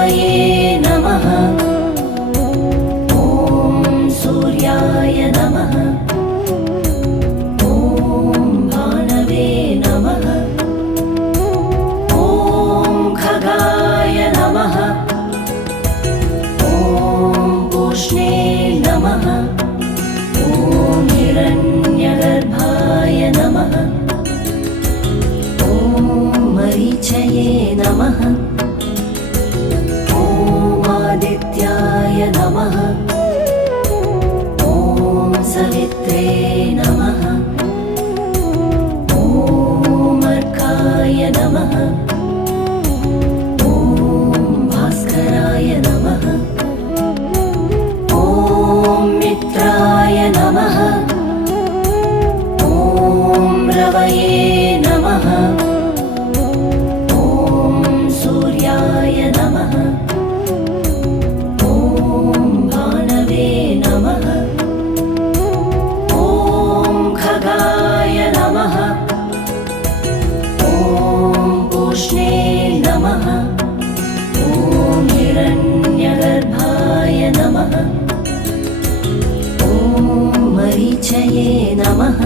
रवये नमः। ॐ सूर्याय नमः। ॐ भानवे नमः। ॐ खगाय नमः। ॐ पूष्णे नमः। ॐ हिरण्यगर्भाय नमः। ॐ मरीचये नमः। ॐ आदित्याय नमः। ॐ सवित्रे नमः। ॐ अर्काय नमः। ॐ भास्कराय नमः। ॐ मित्राय नमः। ॐ रवये नमः। ॐ सूर्याय नमः। ॐ भानवे नमः। ॐ खगाय नमः। ॐ पूष्णे नमः। ॐ हिरण्यगर्भाय नमः। ॐ मरीचये नमः।